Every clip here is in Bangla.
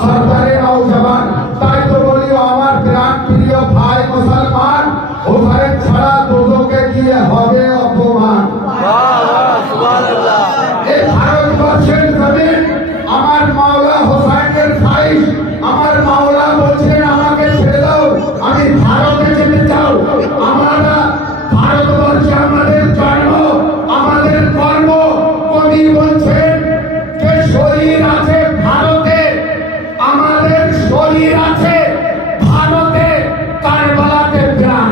সরদারে নওজওয়ান, তাই তো বলি আমার প্রাণ প্রিয় ভাই মুসলমান, ওখানে ছাড়া দোজখে গিয়ে হবে অপমান। এই ভারতবর্ষের জমিন আমার মাওলা হোসাইনের খাইশ, আমার মাওলা বলছেন আমাকে ছেড়ে দাও, আমি ভারতে যেতে চাও। আমরা ভারতবর্ষে আমাদের জন্ম, আমাদের কর্ম। কবি বলছেন যে শরীর আছে ভারতে, আমাদের শরীর আছে ভারতে, কারবালাতে প্রাণ।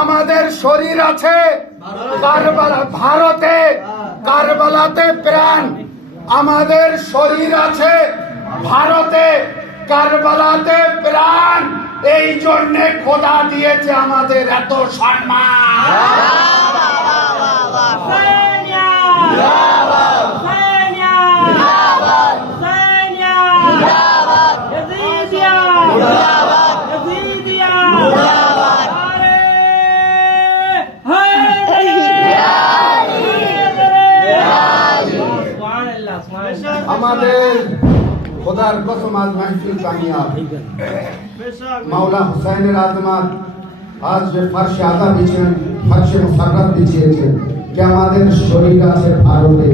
আমাদের শরীর আছে ভারতে, কারবালাতে প্রাণ। আমাদের শরীর আছে ভারতে, কারবালাতে প্রাণ। এই জন্যে খোদা দিয়েছে আমাদের এত সম্মান। আমাদের খোদার কসম আজ মাহফিল কামিয়াব। মাওলা হুসাইনের আজমাত আজ যে ফারশে আদা বিছিয়েছেন, ফারশে মুসাররাত বিছিয়েছেন যে আমাদের শরীর আছে ভারতে,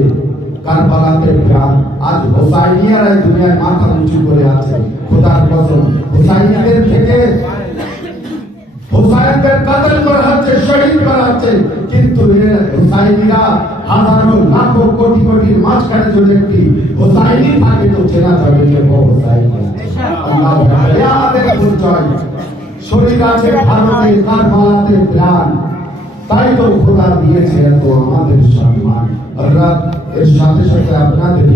কারবালাতে প্রাণ। আজ হুসাইনিয়ারা দুনিয়ায় মাথা উঁচু করে আছে। খোদার কসম হুসাইনিদের থেকে হুসাইনদের কতল করা হচ্ছে, শহীদ করা হচ্ছে, কিন্তু হুসাইনিরা হাজারো লাখো কোটি কোটির মাঝখানে যদি একটি হুসাইনি থাকে তো চেনা যাবে যে ও হুসাইনি। আমাদের পরিচয় শরীর আছে ভারতে, কারবালাতে প্রাণ। তাই তো খোদা দিয়েছে এত আমাদের সম্মান। এর সাথে সাথে আপনাদের